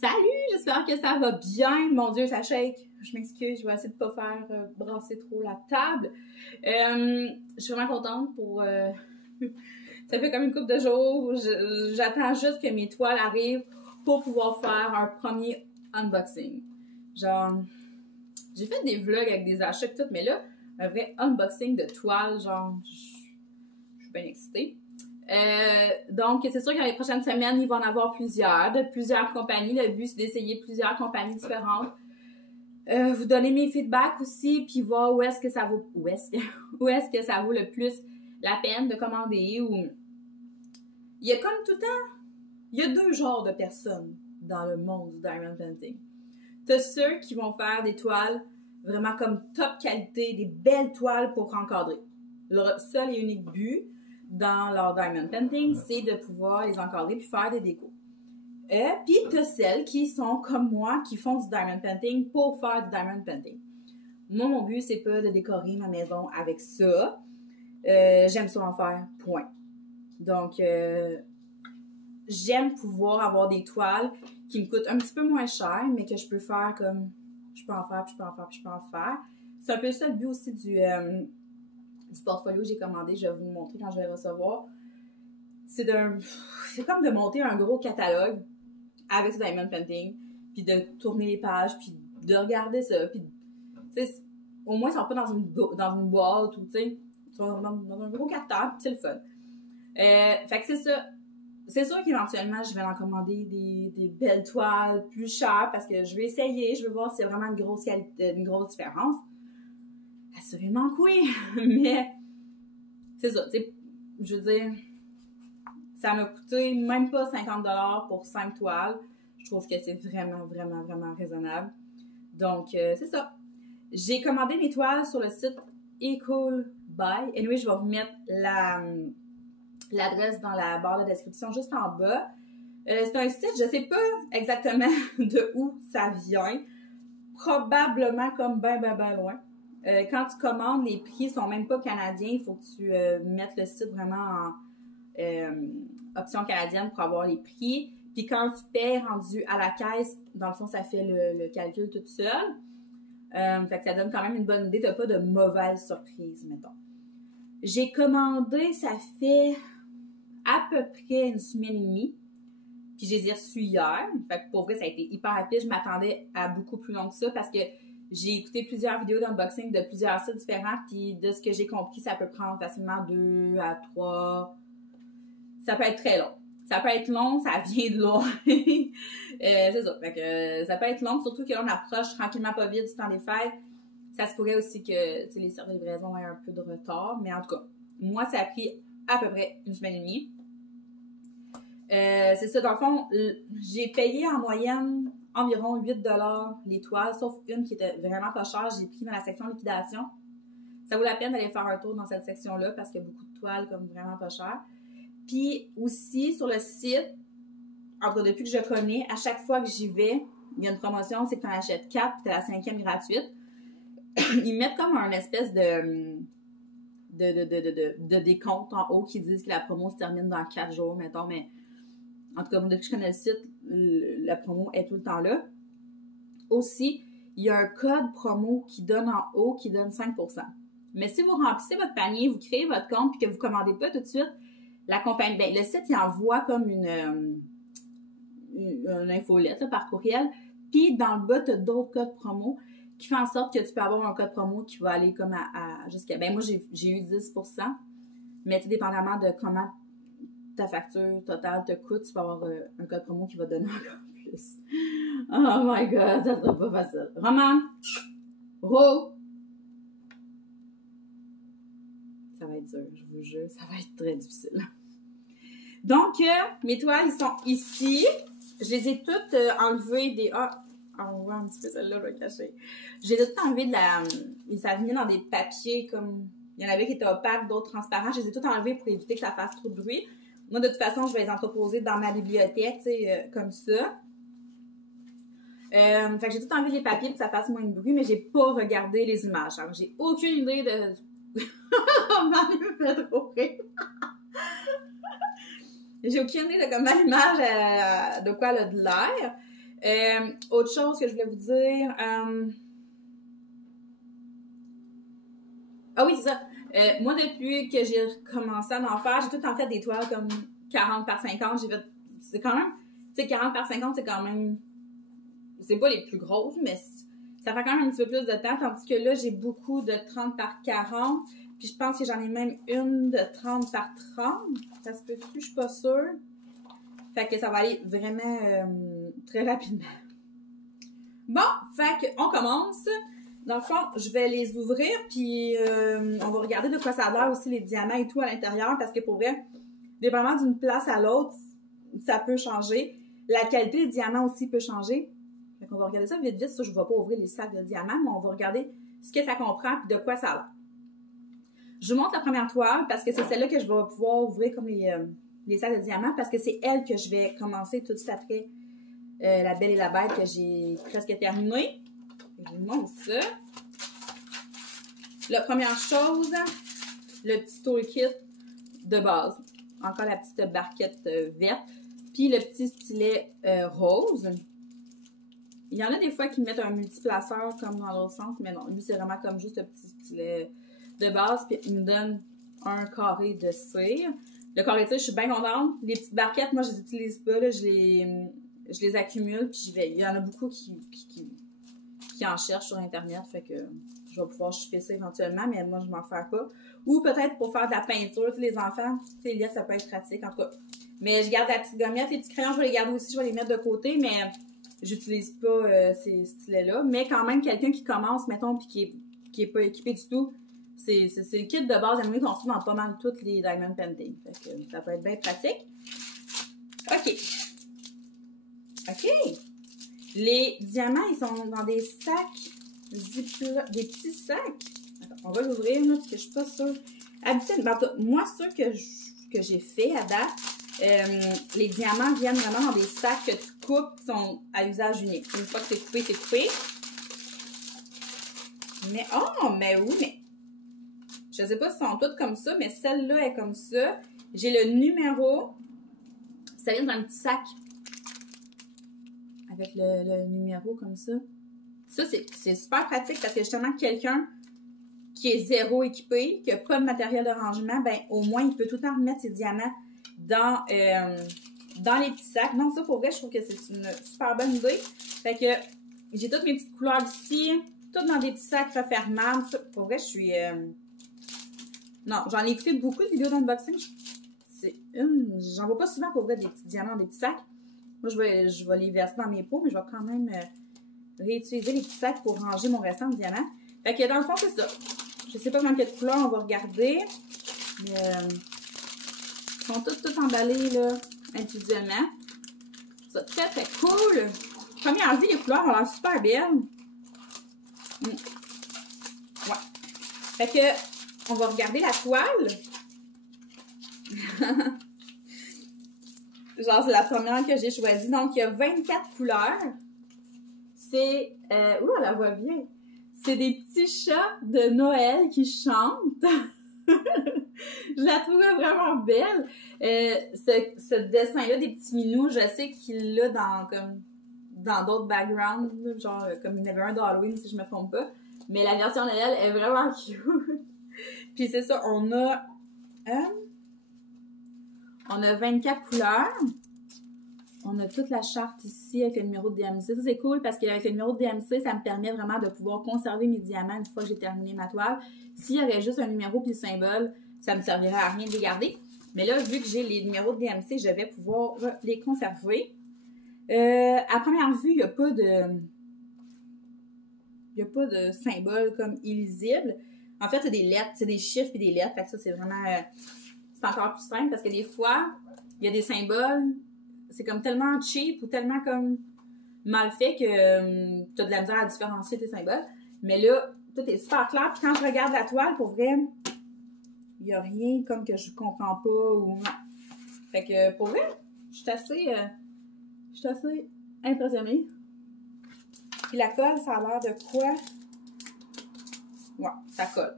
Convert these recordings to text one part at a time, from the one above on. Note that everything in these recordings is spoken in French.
Salut, j'espère que ça va bien. Mon Dieu, ça shake. Je m'excuse, je vais essayer de pas faire brasser trop la table. Je suis vraiment contente pour... ça fait comme une couple de jours. J'attends juste que mes toiles arrivent pour pouvoir faire un premier unboxing. Genre, j'ai fait des vlogs avec des achats et tout, mais là, un vrai unboxing de toiles, genre, je suis bien excitée. Donc, c'est sûr que dans les prochaines semaines, il va en avoir plusieurs, de plusieurs compagnies. Le but, c'est d'essayer plusieurs compagnies différentes. Vous donner mes feedbacks aussi, puis voir où est-ce que ça vaut, où est-ce que ça vaut le plus la peine de commander. Ou il y a comme tout le temps, il y a deux genres de personnes dans le monde du diamond painting. T'as ceux qui vont faire des toiles vraiment comme top qualité, des belles toiles pour encadrer. Leur seul et unique but dans leur diamond painting, c'est de pouvoir les encadrer puis faire des décos. Puis t'as celles qui sont comme moi, qui font du diamond painting pour faire du diamond painting. Moi, mon but, c'est pas de décorer ma maison avec ça. J'aime ça en faire, point. Donc, j'aime pouvoir avoir des toiles qui me coûtent un petit peu moins cher, mais que je peux faire comme... Je peux en faire, puis je peux en faire, puis je peux en faire. C'est un peu ça le but aussi du portfolio que j'ai commandé. Je vais vous le montrer quand je vais le recevoir. C'est comme de monter un gros catalogue avec ce diamond painting, puis de tourner les pages, puis de regarder ça, puis au moins, ils sont pas dans une boîte, ou tu sais, ils sont dans un gros cartable, puis c'est le fun. Fait que c'est ça. C'est sûr qu'éventuellement, je vais en commander des belles toiles plus chères, parce que je vais essayer, je veux voir s'il y a vraiment une grosse différence. Assurément que oui, mais c'est ça, tu sais, je veux dire, ça m'a coûté même pas 50$ pour 5 toiles. Je trouve que c'est vraiment, vraiment, vraiment raisonnable. Donc, c'est ça. J'ai commandé mes toiles sur le site Ecool Buy. Anyway, je vais vous mettre l'adresse dans la barre de description juste en bas. C'est un site, je sais pas exactement de où ça vient. Probablement comme ben loin. Quand tu commandes, les prix sont même pas canadiens. Il faut que tu mettes le site vraiment en option canadienne pour avoir les prix. Puis quand tu paies rendu à la caisse, dans le fond, ça fait le calcul toute seule. Fait que ça donne quand même une bonne idée. T'as pas de mauvaise surprise, mettons. J'ai commandé, ça fait à peu près une semaine et demie. Puis je les ai reçus hier. Fait que pour vrai, ça a été hyper rapide. Je m'attendais à beaucoup plus long que ça parce que j'ai écouté plusieurs vidéos d'unboxing de plusieurs sites différents. Puis de ce que j'ai compris, ça peut prendre facilement 2 à 3. Ça peut être très long. Ça peut être long, ça vient de loin. C'est ça. Fait que ça peut être long, surtout que là, on approche tranquillement pas vite du temps des fêtes. Ça se pourrait aussi que les services de livraison aient un peu de retard. Mais en tout cas, moi, ça a pris à peu près une semaine et demie. C'est ça, dans le fond, j'ai payé en moyenne environ 8$ les toiles, sauf une qui était vraiment pas chère. J'ai pris dans la section liquidation. Ça vaut la peine d'aller faire un tour dans cette section-là parce qu'il y a beaucoup de toiles comme vraiment pas chères. Puis aussi, sur le site, en tout cas, depuis que je connais, à chaque fois que j'y vais, il y a une promotion, c'est que tu en achètes 4 puis tu as la 5e gratuite. Ils mettent comme un espèce de décompte en haut qui disent que la promo se termine dans 4 jours, mettons, mais en tout cas, depuis que je connais le site, la promo est tout le temps là. Aussi, il y a un code promo qui donne en haut, qui donne 5%. Mais si vous remplissez votre panier, vous créez votre compte puis que vous ne commandez pas tout de suite, la compagnie, le site, il envoie comme une infolette là, par courriel. Puis, dans le bas, tu as d'autres codes promo qui font en sorte que tu peux avoir un code promo qui va aller comme jusqu'à... Ben moi, j'ai eu 10%. Mais tout dépendamment de comment ta facture totale te coûte, tu peux avoir un code promo qui va donner encore plus. Oh my God, ça sera pas facile. Roman, Ro, ça va être dur, je vous jure, ça va être très difficile. Donc, mes toiles, ils sont ici. Je les ai toutes enlevées des... on voit un petit peu celle-là, je vais cacher. Je les ai toutes enlevées de la... Ça venait dans des papiers comme... Il y en avait qui étaient opaques, d'autres transparents. Je les ai toutes enlevées pour éviter que ça fasse trop de bruit. Moi, de toute façon, je vais les entreposer dans ma bibliothèque, tu sais, comme ça. Fait que j'ai tout enlevé les papiers pour que ça fasse moins de bruit, mais j'ai pas regardé les images. Alors, j'ai aucune idée de... Marie me fait trop rire. J'ai aucune idée de comment l'image, de quoi elle a de l'air. Autre chose que je voulais vous dire. Ah oui, c'est ça. Moi, depuis que j'ai commencé à en faire, j'ai tout le temps fait des toiles comme 40 par 50. J'ai fait. C'est quand même. Tu sais, 40 par 50, c'est quand même. C'est pas les plus grosses, mais ça fait quand même un petit peu plus de temps. Tandis que là, j'ai beaucoup de 30 par 40. Puis je pense que j'en ai même une de 30 par 30. Ça se peut-tu? Je suis pas sûre. Fait que ça va aller vraiment très rapidement. Bon, fait qu'on commence. Dans le fond, je vais les ouvrir, puis on va regarder de quoi ça a l'air aussi, les diamants et tout à l'intérieur, parce que pour vrai, dépendamment d'une place à l'autre, ça peut changer. La qualité des diamants aussi peut changer. Fait qu'on va regarder ça vite vite. Ça, je ne vais pas ouvrir les sacs de diamants, mais on va regarder ce que ça comprend et de quoi ça a l'air. Je vous montre la première toile, parce que c'est celle-là que je vais pouvoir ouvrir comme les sacs de diamants, parce que c'est elle que je vais commencer tout de suite après La Belle et la Bête, que j'ai presque terminée. Je vous montre ça. La première chose, le petit toolkit de base. Encore la petite barquette verte. Puis le petit stylet rose. Il y en a des fois qui mettent un multiplaceur comme dans l'autre sens, mais non, lui c'est vraiment comme juste un petit stylet de base. Puis il me donne un carré de cire. Le carré de cire, je suis bien contente. Les petites barquettes, moi je les utilise pas, là, je les accumule. Puis il y en a beaucoup qui en cherchent sur internet, fait que je vais pouvoir shipper ça éventuellement, mais moi je m'en sers pas. Ou peut-être pour faire de la peinture, les enfants, les liens ça peut être pratique, en tout cas. Mais je garde la petite gommette, les petits crayons, je vais les garder aussi, je vais les mettre de côté, mais j'utilise pas ces stylets-là. Mais quand même, quelqu'un qui commence, mettons, puis qui est pas équipé du tout, c'est le kit de base, anyway, qu'on trouve dans pas mal toutes les Diamond Painting. Fait que ça peut être bien pratique. OK. OK. Les diamants, ils sont dans des sacs, des petits sacs. Attends, on va l'ouvrir, là, parce que je suis pas sûre. Habituellement, moi, ceux que j'ai fait à date, les diamants viennent vraiment dans des sacs que tu coupes, qui sont à usage unique. Une fois que c'est coupé, c'est coupé. Mais, oh, mais oui, mais je sais pas si elles sont toutes comme ça, mais celle-là est comme ça. J'ai le numéro. Ça vient dans un petit sac. Avec le numéro comme ça. Ça, c'est super pratique parce que justement, quelqu'un qui est zéro équipé, qui n'a pas de matériel de rangement, ben au moins, il peut tout le temps remettre ses diamants dans les petits sacs. Non, ça, pour vrai, je trouve que c'est une super bonne idée. Fait que j'ai toutes mes petites couleurs ici, toutes dans des petits sacs refermables. Ça, pour vrai, je suis... Non, j'en ai écouté beaucoup de vidéos d'unboxing. J'en vois pas souvent, pour vrai, des petits diamants dans des petits sacs. Moi, je vais les verser dans mes pots, mais je vais quand même réutiliser les petits sacs pour ranger mon restant de diamants. Fait que dans le fond, c'est ça. Je sais pas combien de couleurs on va regarder. Mais ils sont toutes emballés là, individuellement. C'est très très cool. Première vue, les couleurs ont l'air super belles. Ouais. Fait que on va regarder la toile. Genre, c'est la première que j'ai choisie. Donc, il y a 24 couleurs. C'est... ouh, on la voit bien. C'est des petits chats de Noël qui chantent. Je la trouvais vraiment belle. Ce dessin-là, des petits minous, je sais qu'il l'a dans d'autres backgrounds. Genre, comme il y en avait un d'Halloween, si je me trompe pas. Mais la version Noël est vraiment cute. Puis c'est ça, on a 24 couleurs. On a toute la charte ici avec le numéro de DMC. Ça, c'est cool parce qu'avec le numéro de DMC, ça me permet vraiment de pouvoir conserver mes diamants une fois que j'ai terminé ma toile. S'il y avait juste un numéro puis le symbole, ça ne me servirait à rien de les garder. Mais là, vu que j'ai les numéros de DMC, je vais pouvoir les conserver. À première vue, il n'y a pas de symbole comme illisible. En fait, c'est des lettres, c'est des chiffres et des lettres. Fait que ça, c'est vraiment... c'est encore plus simple parce que des fois, il y a des symboles, c'est comme tellement cheap ou tellement comme mal fait que tu as de la misère à différencier tes symboles. Mais là, tout est super clair. Puis quand je regarde la toile, pour vrai, il n'y a rien comme que je comprends pas ou non. Fait que pour vrai, je suis assez impressionnée. Puis la colle, ça a l'air de quoi? Ouais, ça colle.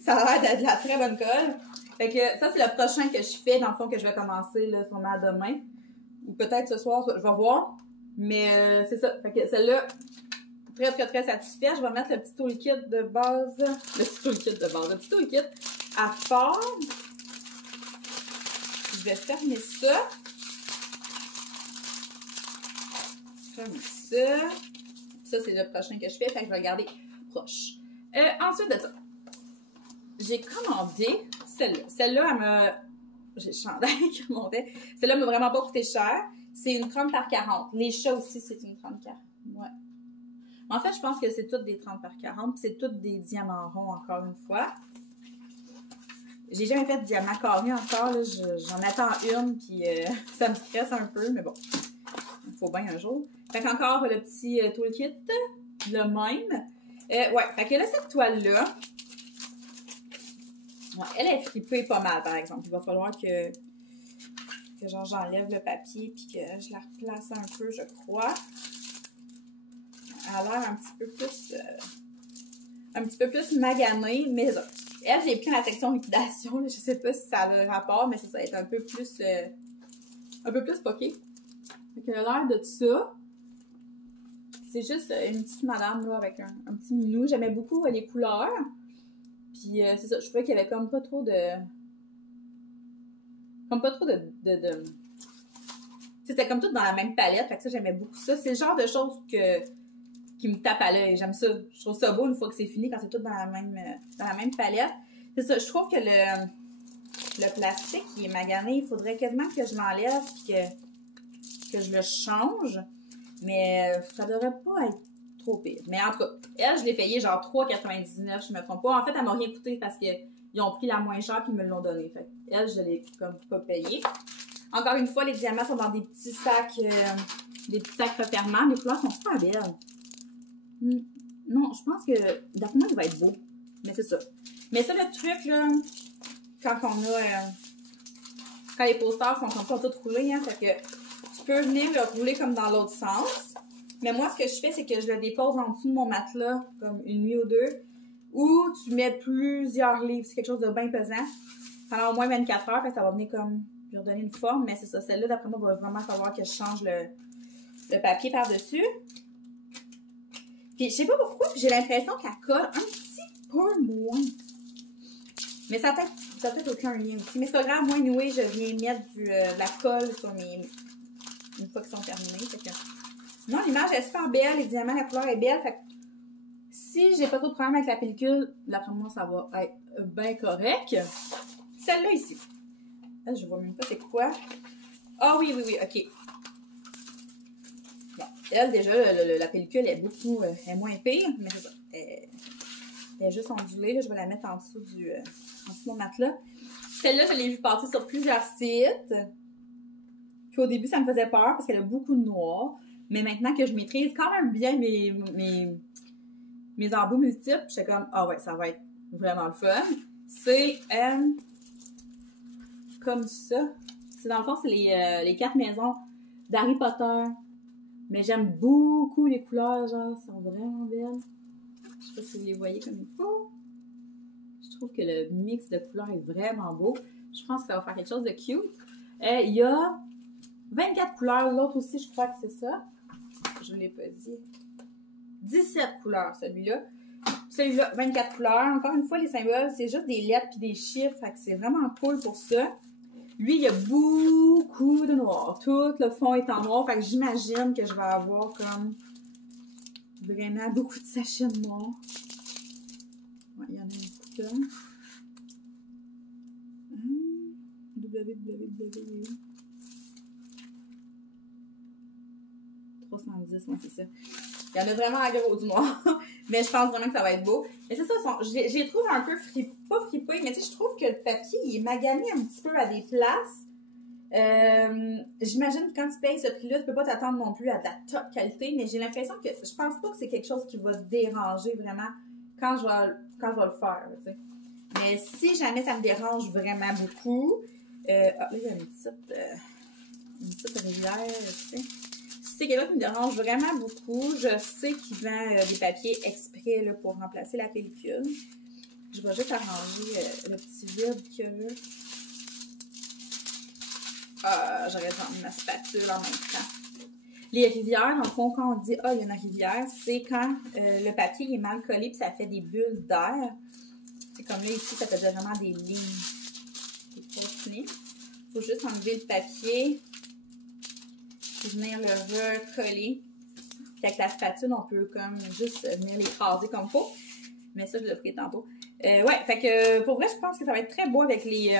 Ça a l'air d'être de la très bonne colle. Fait que ça, c'est le prochain que je fais, dans le fond, que je vais commencer là, sûrement demain. Ou peut-être ce soir, je vais voir. Mais c'est ça. Fait que celle-là, très, très, très satisfaite. Je vais mettre le petit toolkit de base. Le petit toolkit à fard. Je vais fermer ça. Fermer ça. Ça, c'est le prochain que je fais. Fait que je vais le garder proche. Ensuite de ça, j'ai commandé celle-là. Celle-là, elle m'a... J'ai le chandail qui remontait. Celle-là m'a vraiment pas coûté cher. C'est une 30 par 40. Les chats aussi, c'est une 30 par 40. Ouais. En fait, je pense que c'est toutes des 30 par 40. C'est toutes des diamants ronds, encore une fois. J'ai jamais fait de diamant carré encore. J'en attends une, puis ça me stresse un peu, mais bon. Il faut bien un jour. Fait qu'encore le petit toolkit, le même. Ouais, fait que là, cette toile-là, ouais, elle est fripée pas mal, par exemple. Il va falloir que genre j'enlève le papier puis que je la replace un peu, je crois. Elle a l'air un petit peu plus maganée, mais elle, j'ai pris la section liquidation. Là, je sais pas si ça a le rapport, mais ça va être un peu plus poqué. Fait qu'elle a l'air de ça. C'est juste une petite madame là, avec un petit minou. J'aimais beaucoup les couleurs. Puis c'est ça, je trouvais qu'il y avait comme pas trop de... C'était comme tout dans la même palette. Fait que ça, j'aimais beaucoup ça. C'est le genre de choses qui me tape à l'œil. J'aime ça. Je trouve ça beau une fois que c'est fini, quand c'est tout dans la même palette. C'est ça, je trouve que le plastique qui est magané, il faudrait quasiment que je l'enlève et que je le change. Mais ça devrait pas être trop pire. Mais en tout cas, elle, je l'ai payé genre 3,99, je me trompe pas. En fait, elle m'a rien coûté parce qu'ils ont pris la moins chère et ils me l'ont donnée. Fait elle, je l'ai comme pas payée. Encore une fois, les diamants sont dans des petits sacs refermants. Les couleurs sont super belles. Non, je pense que d'après moi, il va être beau. Mais c'est ça. Mais ça, le truc, là, quand les posters sont comme ça, tout roulés, hein, fait que tu peux venir le rouler comme dans l'autre sens. Mais moi, ce que je fais, c'est que je le dépose en dessous de mon matelas, comme une nuit ou deux, ou tu mets plusieurs livres. C'est quelque chose de bien pesant. Pendant au moins 24 heures, fait que ça va venir comme lui redonner une forme. Mais c'est ça, celle-là, d'après moi, va vraiment falloir que je change le papier par-dessus. Puis, je sais pas pourquoi, j'ai l'impression qu'elle colle un petit peu moins. Mais ça a peut-être aucun lien aussi. Mais c'est pas grave, moi, anyway, je viens mettre de la colle sur une fois qu'ils sont terminés. Fait que... Non, l'image est super belle, les diamants, la couleur est belle. Fait que si j'ai pas trop de problème avec la pellicule, d'après moi, ça va être bien correct. Celle-là ici. Là, je vois même pas c'est quoi. Ah oui, ok. Bon, elle, déjà, la pellicule est est moins pire, mais c'est ça. Elle est juste ondulée. Là, je vais la mettre en dessous de mon matelas. Celle-là, je l'ai vue passer sur plusieurs sites. Puis au début, ça me faisait peur parce qu'elle a beaucoup de noir. Mais maintenant que je maîtrise quand même bien mes embouts multiples, je suis comme, ah ouais, ça va être vraiment le fun. C'est comme ça. C'est dans le fond, c'est les 4 maisons d'Harry Potter. Mais j'aime beaucoup les couleurs, genre, elles sont vraiment belles. Je sais pas si vous les voyez comme il faut. Je trouve que le mix de couleurs est vraiment beau. Je pense que ça va faire quelque chose de cute. Il y a 24 couleurs. L'autre aussi, je crois que c'est ça. Je ne l'ai pas dit. 17 couleurs, celui-là. Celui-là, 24 couleurs. Encore une fois, les symboles, c'est juste des lettres et des chiffres. Fait que c'est vraiment cool pour ça. Lui, il y a beaucoup de noir. Tout le fond est en noir. Fait que j'imagine que je vais avoir comme vraiment beaucoup de sachets de noir. Ouais, il y en a une couple. www. 310, ouais, c'est ça. Il y en a vraiment à gros du noir. Mais je pense vraiment que ça va être beau. Mais c'est ça, je les trouve un peu pas fripés, mais tu sais, je trouve que le papier, il est magané un petit peu à des places. J'imagine que quand tu payes ce prix-là, tu peux pas t'attendre non plus à de la top qualité, mais j'ai l'impression que je pense pas que c'est quelque chose qui va te déranger vraiment quand je vais le faire, tu sais. Mais si jamais ça me dérange vraiment beaucoup, là, il y a une petite rivière, tu sais. Si c'est quelque chose qui me dérange vraiment beaucoup, je sais qu'il vend des papiers exprès là, pour remplacer la pellicule. Je vais juste arranger le petit vide qu'il y a là. J'aurais besoin de ma spatule en même temps. Les rivières, dans le fond, quand on dit « Ah, il y a une rivière », c'est quand le papier est mal collé puis ça fait des bulles d'air. C'est comme là, ici, ça faisait vraiment des lignes. Il faut juste enlever le papier et venir le recoller. Puis avec la spatule, on peut comme juste venir l'écraser comme il faut. Mais ça, je le ferai tantôt. Ouais, fait que pour vrai, je pense que ça va être très beau avec les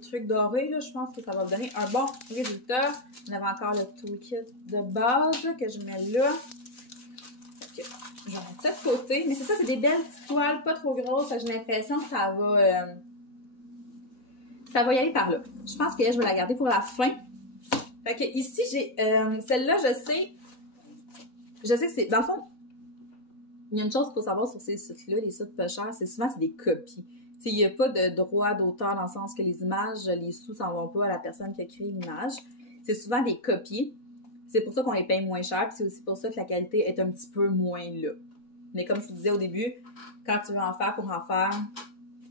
trucs dorés. Là. Je pense que ça va donner un bon résultat. On avait encore le toolkit de base là, que je mets là. Fait que je vais mettre ça de côté. Mais c'est ça, c'est des belles petites toiles, pas trop grosses. J'ai l'impression que ça va y aller par là. Je pense que je vais la garder pour la fin. Fait que ici, j'ai celle-là, je sais que c'est... Dans le fond, il y a une chose qu'il faut savoir sur ces sites-là, les sites peu chers, c'est souvent des copies. Il n'y a pas de droit d'auteur dans le sens que les images, les sous s'en vont pas à la personne qui a créé l'image. C'est souvent des copies. C'est pour ça qu'on les paye moins cher, puis c'est aussi pour ça que la qualité est un petit peu moins là. Mais comme je vous disais au début, quand tu veux en faire pour en faire,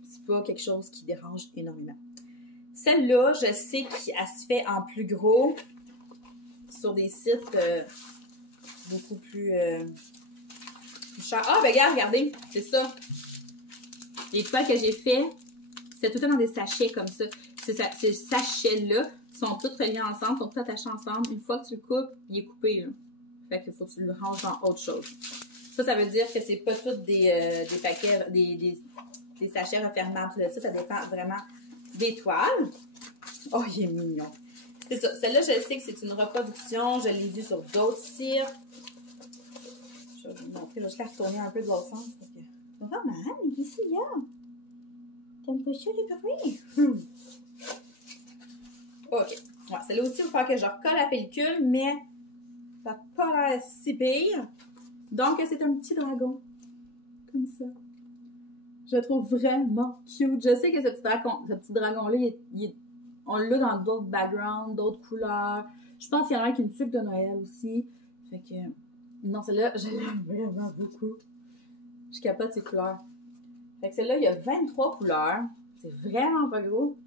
c'est pas quelque chose qui dérange énormément. Celle-là, je sais qu'elle se fait en plus gros sur des sites beaucoup plus chers. Ah, ben regarde, regardez, c'est ça. Les toiles que j'ai fait, c'est tout le temps dans des sachets comme ça. Ces sachets-là sont tous reliés ensemble, sont tous attachés ensemble. Une fois que tu le coupes, il est coupé, là. Fait qu'il faut que tu le ranges dans autre chose. Ça veut dire que c'est pas tous des paquets, des sachets refermables. Ça dépend vraiment des toiles. Oh, il est mignon. C'est ça. Celle-là, je sais que c'est une reproduction. Je l'ai vue sur d'autres sites. Je vais vous montrer. Je vais juste la retourner un peu de l'autre sens. Oh, maman, ici, là. T'aimes pas ça, les bruits? OK. Ouais, celle-là aussi, il va falloir que je recolle la pellicule, mais ça n'a pas l'air si pire. Donc, c'est un petit dragon. Comme ça. Je le trouve vraiment cute. Je sais que ce petit dragon-là, on l'a dans d'autres backgrounds, d'autres couleurs. Je pense qu'il y en a un qui est une sucre de Noël aussi. Fait que, non, celle-là, je l'aime vraiment beaucoup. Je capote ces couleurs. Fait que celle-là, il y a 23 couleurs. C'est vraiment pas gros.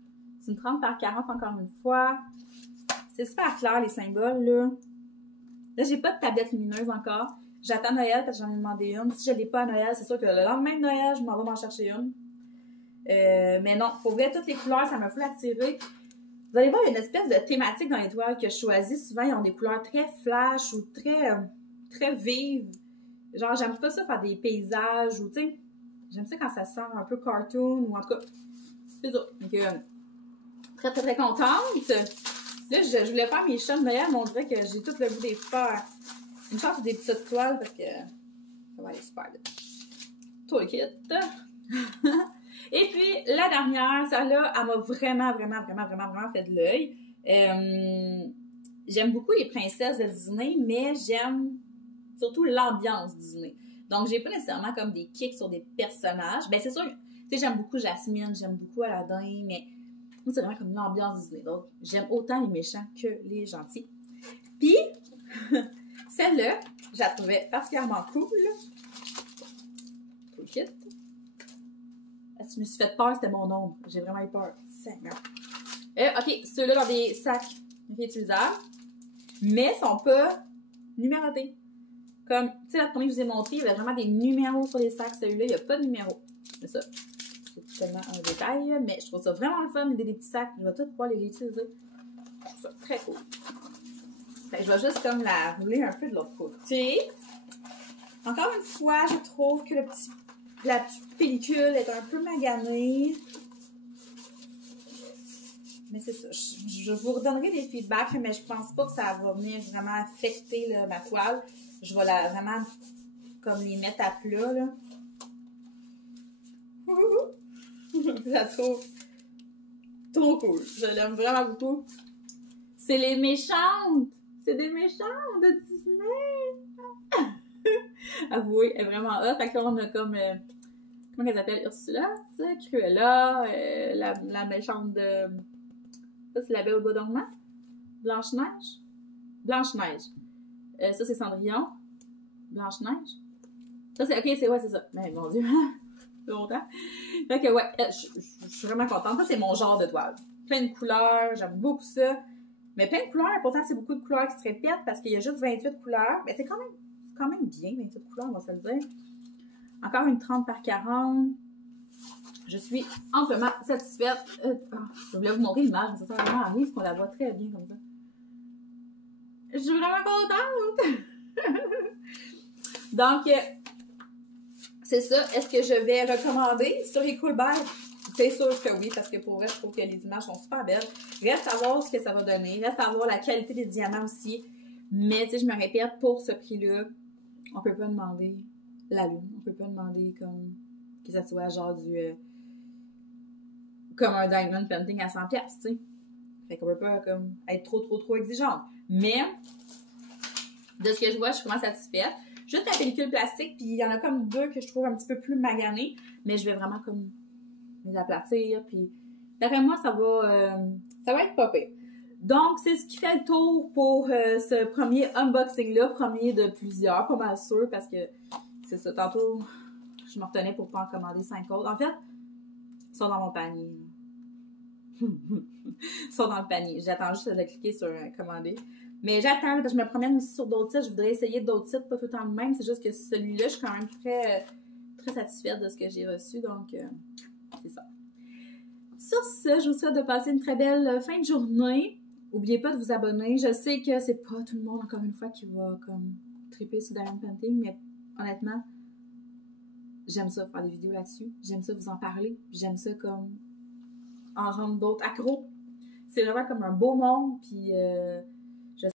C'est une 30 par 40 encore une fois. C'est super clair, les symboles, là. Là, j'ai pas de tablette lumineuse encore. J'attends Noël parce que j'en ai demandé une. Si je l'ai pas à Noël, c'est sûr que le lendemain de Noël, je m'en vais m'en chercher une. Mais non, pour vrai, toutes les couleurs, ça m'a fait attirer. Vous allez voir, il y a une espèce de thématique dans les toiles que je choisis. Souvent, ils ont des couleurs très flash ou très vives. Genre, j'aime pas ça faire des paysages ou, tu sais, j'aime ça quand ça sent un peu cartoon ou en tout cas, c'est ça. Donc, très, très, très contente. Là, je voulais faire mes chats de Noël, mais on dirait que j'ai tout le goût des faire. Une chance des petites toiles parce que ça va aller super vite. Toolkit. Et puis, la dernière, celle-là, elle m'a vraiment fait de l'œil. J'aime beaucoup les princesses de Disney, mais j'aime surtout l'ambiance Disney. Donc, j'ai pas nécessairement comme des kicks sur des personnages. Ben, c'est sûr, tu sais, j'aime beaucoup Jasmine, j'aime beaucoup Aladdin, mais moi, c'est vraiment comme l'ambiance Disney. Donc, j'aime autant les méchants que les gentils. Puis, celle-là, je la trouvais particulièrement cool. Toolkit. Si je me suis fait peur, c'était mon ombre. J'ai vraiment eu peur. Seigneur. OK, ceux-là dans des sacs réutilisables, mais sont pas numérotés. Comme, tu sais, la première que je vous ai montré, il y avait vraiment des numéros sur les sacs. Celui-là, il n'y a pas de numéro. C'est ça. C'est tellement un détail, mais je trouve ça vraiment le fun, des petits sacs. Je vais tous pouvoir les réutiliser. Je trouve ça très cool. Fait que je vais juste comme la rouler un peu de l'autre côté. Encore une fois, je trouve que la petite pellicule est un peu maganée. Mais c'est ça. Je vous redonnerai des feedbacks, mais je pense pas que ça va venir vraiment affecter là, ma toile. Je vais vraiment comme les mettre à plat. Là. Je la trouve trop cool. Je l'aime vraiment beaucoup. C'est les méchantes. C'est des méchantes de Disney. Avouez, elle est vraiment hot. Fait que là, on a comme... comment elle s'appelle? Ursula, Cruella, la méchante de... Ça, c'est la Belle au bois dormant. Blanche-Neige. Blanche-Neige. Ça, c'est Cendrillon. Blanche-Neige. Ça, c'est... OK, c'est ça. Mais mon Dieu, longtemps. Fait que, ouais, je suis vraiment contente. Ça, c'est mon genre de toile. Plein de couleurs, j'aime beaucoup ça. Mais plein de couleurs, pourtant c'est beaucoup de couleurs qui se répètent parce qu'il y a juste 28 couleurs. Mais c'est quand même bien, 28 couleurs, on va se le dire. Encore une 30 par 40. Je suis amplement satisfaite. Je voulais vous montrer l'image, mais ça sert vraiment à rien parce qu'on la voit très bien comme ça. Je suis vraiment contente! Donc, c'est ça. Est-ce que je vais recommander sur les Coolbet? C'est sûr que oui, parce que pour vrai, je trouve que les images sont super belles. Reste à voir ce que ça va donner. Reste à voir la qualité des diamants aussi. Mais, tu sais, je me répète, pour ce prix-là, on peut pas demander la lune. On peut pas demander comme que ça soit genre comme un diamond painting à 100$, tu sais. Fait qu'on peut pas comme être trop exigeante. Mais, de ce que je vois, je suis vraiment satisfaite. Juste la pellicule plastique, puis il y en a comme deux que je trouve un petit peu plus maganées, mais je vais vraiment comme les aplatir, puis d'après moi, ça va être pas pire. Donc, c'est ce qui fait le tour pour ce premier unboxing-là, premier de plusieurs, pas mal sûr, parce que c'est ça, tantôt, je me retenais pour pas en commander 5 autres. En fait, ils sont dans mon panier. Ils sont dans le panier. J'attends juste de cliquer sur commander. Mais j'attends, parce que je me promène aussi sur d'autres sites. Je voudrais essayer d'autres sites, pas tout le temps le même. C'est juste que celui-là, je suis quand même très satisfaite de ce que j'ai reçu. Donc, c'est ça. Sur ce, je vous souhaite de passer une très belle fin de journée. N'oubliez pas de vous abonner. Je sais que c'est pas tout le monde, encore une fois, qui va comme triper sur Diamond Painting, mais honnêtement, j'aime ça faire des vidéos là-dessus. J'aime ça vous en parler. J'aime ça comme en rendre d'autres accros. C'est vraiment comme un beau monde, puis